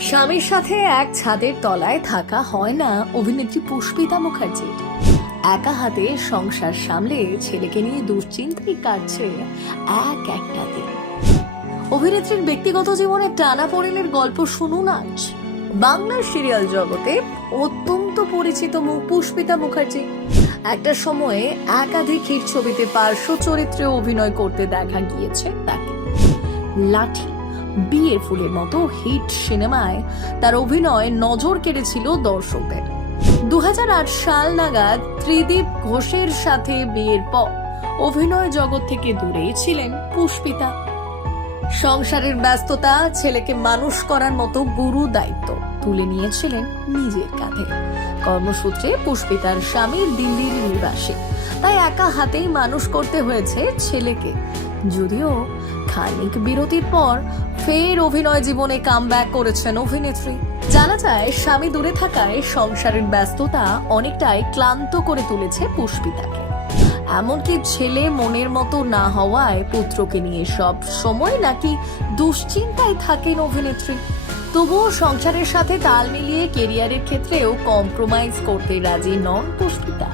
স্বামীর সাথে এক ছাদের তলায় থাকা হয় না অভিনেত্রী পুষ্পিতা মুখার্জি। একা হাতে সংসার সামলে ছেলেকে নিয়ে দুশ্চিন্তায় কাটছে এক একটা দিন। অভিনেত্রীর ব্যক্তিগত জীবনে টানাপোড়েনের গল্প শুনুন আজ। বাংলার সিরিয়াল জগতে অত্যন্ত পরিচিত মুখ পুষ্পিতা মুখার্জি। একটা সময়ে একাধিক হিট ছবিতে পার্শ্ব চরিত্রে অভিনয় করতে দেখা গিয়েছে তাকে। লাঠি, বিয়ের ফুলের মতো হিট সিনেমায় তার অভিনয় নজর কেড়েছিল দর্শকদের। 2008 সাল নাগাদ ত্রিদীপ ঘোষের সাথে বিয়ের পর অভিনয় জগৎ থেকে দূরেই ছিলেন পুষ্পিতা। সংসারের ব্যস্ততা, ছেলেকে মানুষ করার মতো গুরু দায়িত্ব তুলে নিয়েছিলেন নিজের কাঁধে। কর্মসূত্রে পুষ্পিতার স্বামী দিল্লির নিবাসী, তাই একা হাতেই মানুষ করতে হয়েছে ছেলেকে। যদিও খানিক বিরতির পর ফের অভিনয় জীবনে কামব্যাক করেছেন অভিনেত্রী। জানা যায়, স্বামী দূরে থাকায় সংসারের ব্যস্ততা অনেকটাই ক্লান্ত করে তুলেছে পুষ্পিতাকে। এমনকি ছেলে মনের মতো না হওয়ায় পুত্রকে নিয়ে সব সময় নাকি দুশ্চিন্তায় থাকেন অভিনেত্রী। তবুও সংসারের সাথে তাল মিলিয়ে কেরিয়ারের ক্ষেত্রেও কম্প্রোমাইজ করতে রাজি নন পুষ্পিতা।